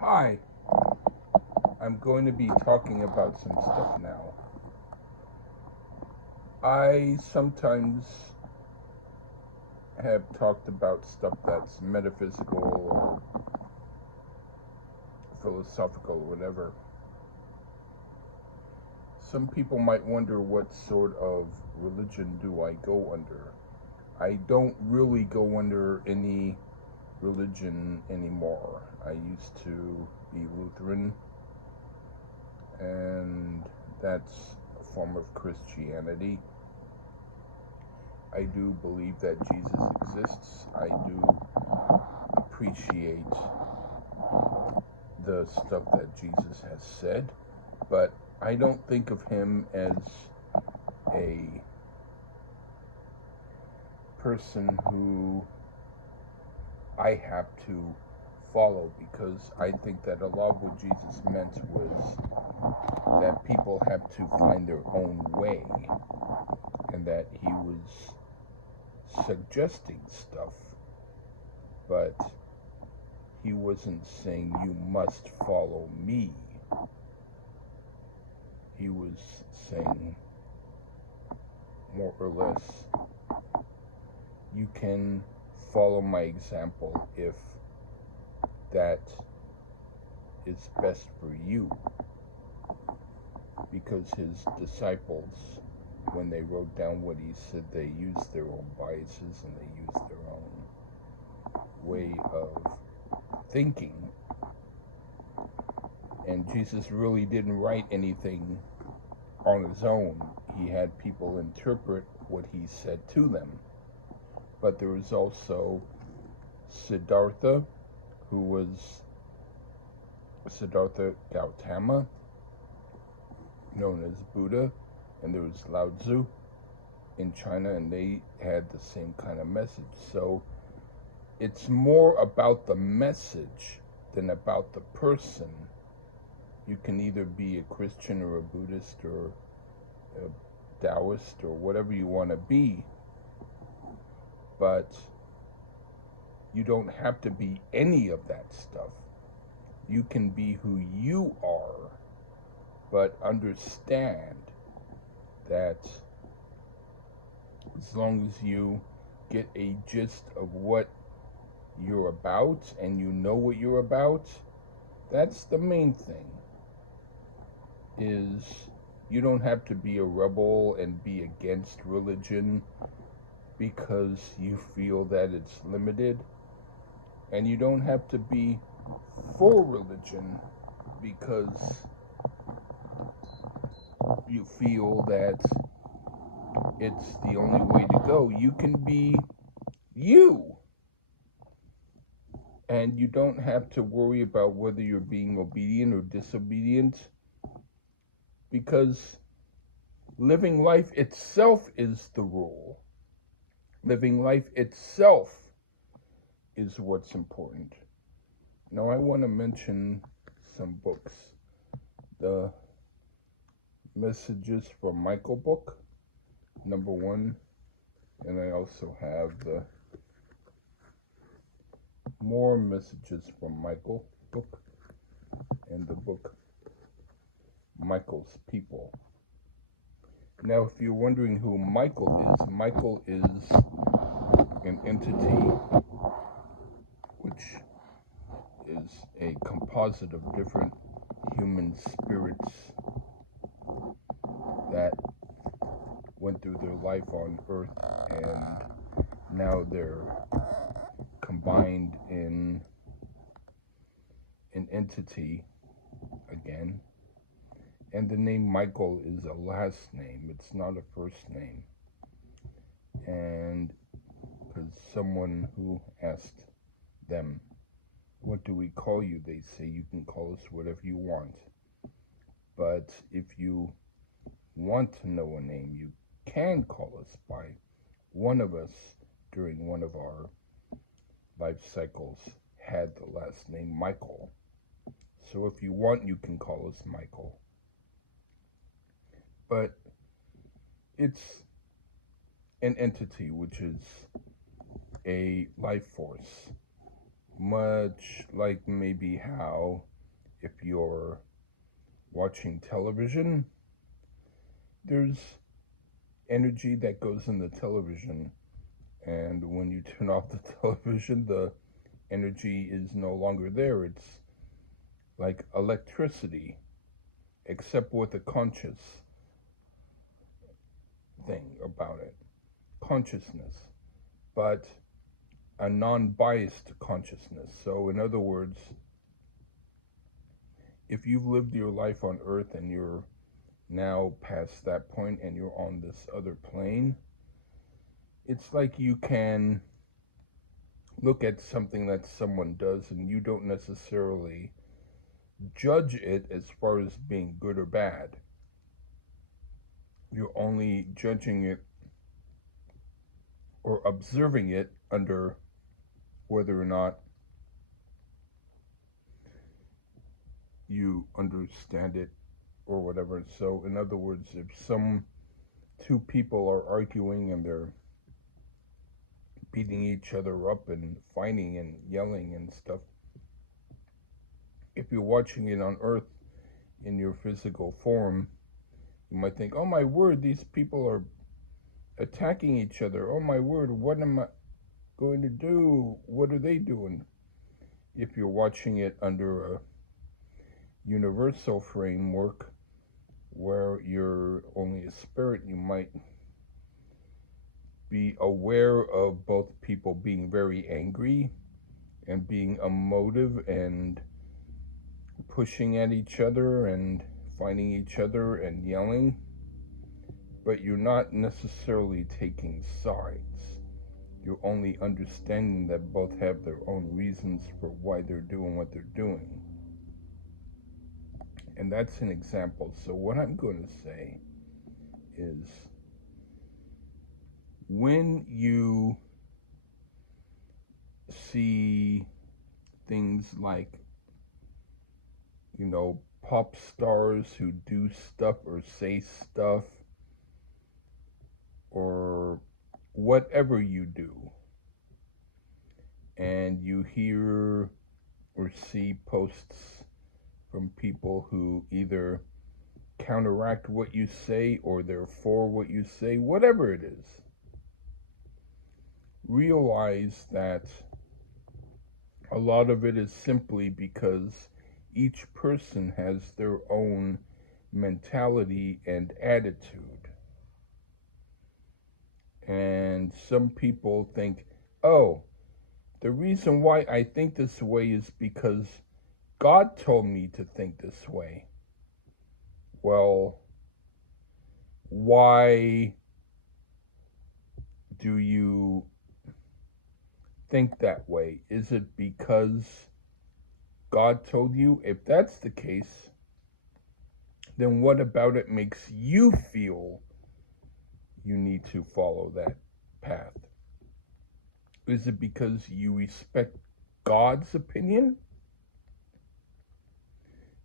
Hi, I'm going to be talking about some stuff now. I sometimes have talked about stuff that's metaphysical or philosophical or whatever. Some people might wonder what sort of religion do I go under. I don't really go under any religion anymore. I used to be Lutheran, and that's a form of Christianity. I do believe that Jesus exists. I do appreciate the stuff that Jesus has said, but I don't think of him as a person who I have to follow, because I think that a lot of what Jesus meant was that people have to find their own way, and that he was suggesting stuff, but he wasn't saying you must follow me. He was saying more or less, you can follow my example if that is best for you. Because his disciples, when they wrote down what he said, they used their own biases and they used their own way of thinking. And Jesus really didn't write anything on his own. He had people interpret what he said to them. But there was also Siddhartha, who was Siddhartha Gautama, known as Buddha, and there was Lao Tzu in China, and they had the same kind of message. So it's more about the message than about the person. You can either be a Christian or a Buddhist or a Taoist or whatever you want to be, but you don't have to be any of that stuff. You can be who you are, but understand that as long as you get a gist of what you're about and you know what you're about, that's the main thing. Is you don't have to be a rebel and be against religion because you feel that it's limited, and you don't have to be for religion because you feel that it's the only way to go. You can be you, and you don't have to worry about whether you're being obedient or disobedient, because living life itself is the rule. Living life itself is what's important. Now, I want to mention some books. The Messages from Michael book, number one, and I also have the More Messages from Michael book, and the book Michael's People. Now, if you're wondering who Michael is an entity which is a composite of different human spirits that went through their life on Earth, and now they're combined in an entity again. And the name Michael is a last name, it's not a first name. And because someone who asked them, what do we call you? They say, you can call us whatever you want. But if you want to know a name, you can call us by one of us during one of our life cycles had the last name Michael. So if you want, you can call us Michael. But it's an entity which is a life force Much like maybe how if you're watching television, there's energy that goes in the television, and when you turn off the television, the energy is no longer there. It's like electricity, except with a conscious thing about it, consciousness, but a non biased consciousness. So, in other words, if you've lived your life on earth and you're now past that point and you're on this other plane, it's like you can look at something that someone does and you don't necessarily judge it as far as being good or bad. You're only judging it or observing it under whether or not you understand it or whatever. So, in other words, if some two people are arguing and they're beating each other up and fighting and yelling and stuff, if you're watching it on earth in your physical form, you might think, oh my word, these people are attacking each other. Oh my word, what am I going to do? What are they doing? If you're watching it under a universal framework where you're only a spirit, you might be aware of both people being very angry and being emotive and pushing at each other and fighting each other and yelling, but you're not necessarily taking sides. You're only understanding that both have their own reasons for why they're doing what they're doing. And that's an example. So, what I'm going to say is when you see things like, pop stars who do stuff or say stuff or whatever you do, and you hear or see posts from people who either counteract what you say or they're for what you say, whatever it is, realize that a lot of it is simply because each person has their own mentality and attitude. And some people think, oh, the reason why I think this way is because God told me to think this way. Well, why do you think that way? Is it because God told you? If that's the case, then what about it makes you feel you need to follow that path? Is it because you respect God's opinion?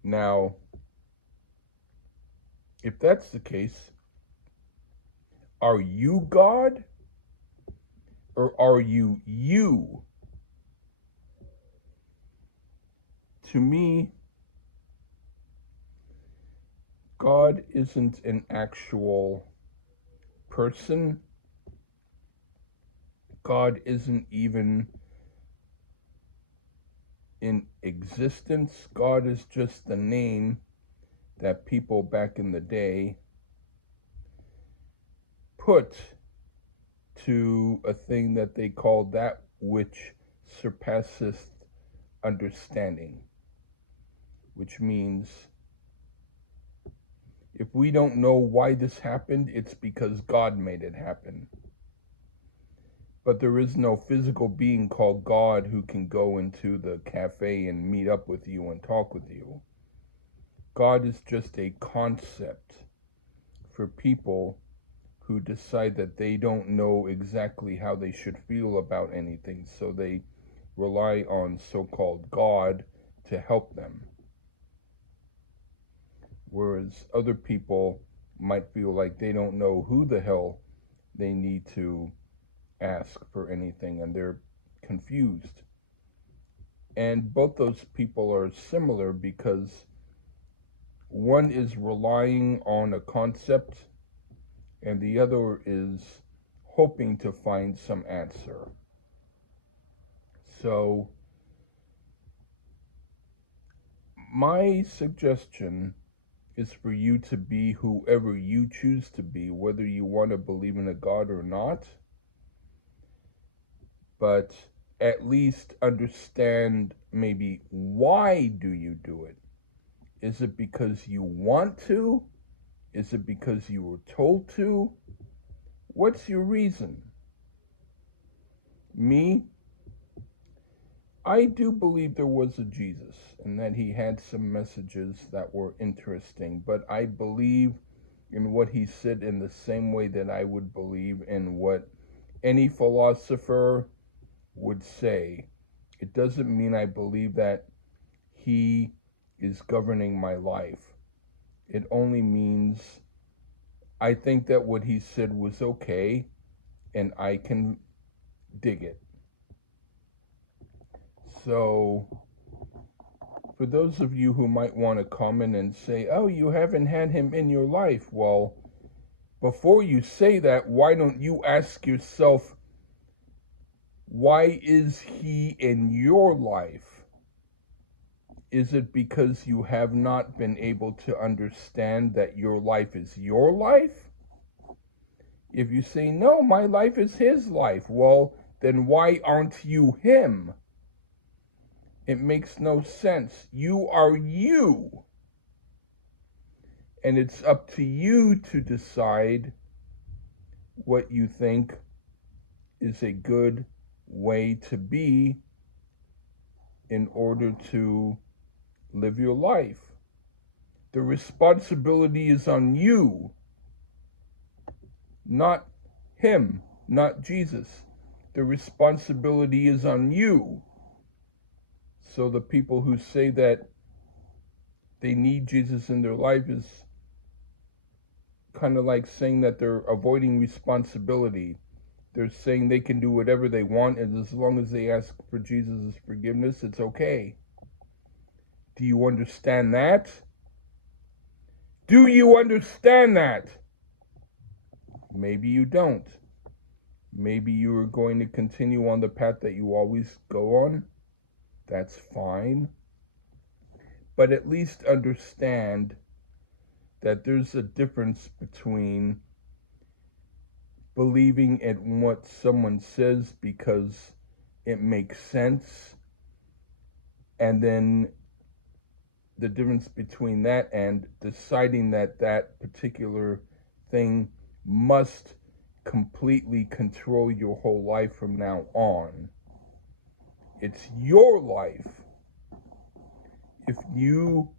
Now, if that's the case, are you God? Or are you you? To me, God isn't an actual person. God isn't even in existence. God is just the name that people back in the day put to a thing that they called that which surpasseth understanding, which means if we don't know why this happened, it's because God made it happen. But there is no physical being called God who can go into the cafe and meet up with you and talk with you. God is just a concept for people who decide that they don't know exactly how they should feel about anything, so they rely on so-called God to help them. Whereas other people might feel like they don't know who the hell they need to ask for anything and they're confused. And both those people are similar because one is relying on a concept and the other is hoping to find some answer. So, my suggestion is for you to be whoever you choose to be, whether you want to believe in a God or not, but at least understand maybe why do you do it? Is it because you want to? Is it because you were told to? What's your reason? Me, I do believe there was a Jesus and that he had some messages that were interesting, but I believe in what he said in the same way that I would believe in what any philosopher would say. It doesn't mean I believe that he is governing my life. It only means I think that what he said was okay and I can dig it. So, for those of you who might want to comment and say, oh, you haven't had him in your life, well, before you say that, why don't you ask yourself, why is he in your life? Is it because you have not been able to understand that your life is your life? If you say, no, my life is his life, well, then why aren't you him? It makes no sense. You are you. And it's up to you to decide what you think is a good way to be in order to live your life. The responsibility is on you, not him, not Jesus. The responsibility is on you. So the people who say that they need Jesus in their life is kind of like saying that they're avoiding responsibility. They're saying they can do whatever they want, and as long as they ask for Jesus' forgiveness, it's okay. Do you understand that? Do you understand that? Maybe you don't. Maybe you are going to continue on the path that you always go on. That's fine. But at least understand that there's a difference between believing in what someone says because it makes sense, and then the difference between that and deciding that that particular thing must completely control your whole life from now on. It's your life. If you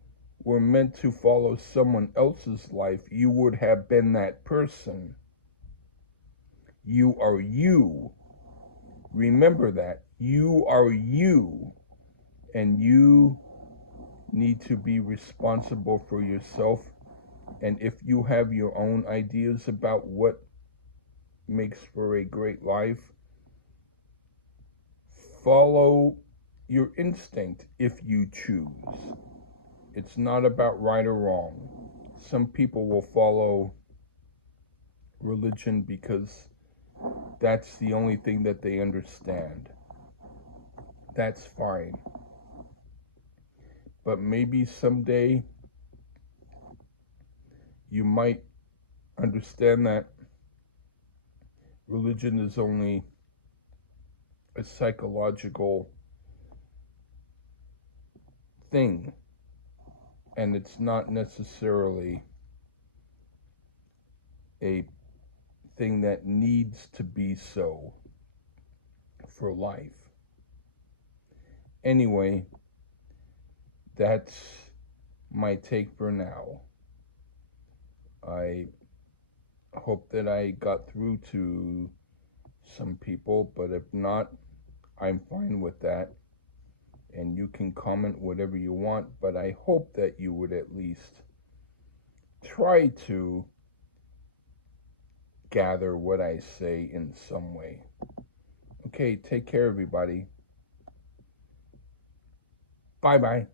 were meant to follow someone else's life, you would have been that person. You are you. Remember that. You are you. And you need to be responsible for yourself. And if you have your own ideas about what makes for a great life, follow your instinct if you choose. It's not about right or wrong. Some people will follow religion because that's the only thing that they understand. That's fine. But maybe someday you might understand that religion is only a psychological thing, and it's not necessarily a thing that needs to be so for life. Anyway, that's my take for now. I hope that I got through to some people, but if not, I'm fine with that. And you can comment whatever you want, but I hope that you would at least try to gather what I say in some way. Okay, take care, everybody. Bye-bye.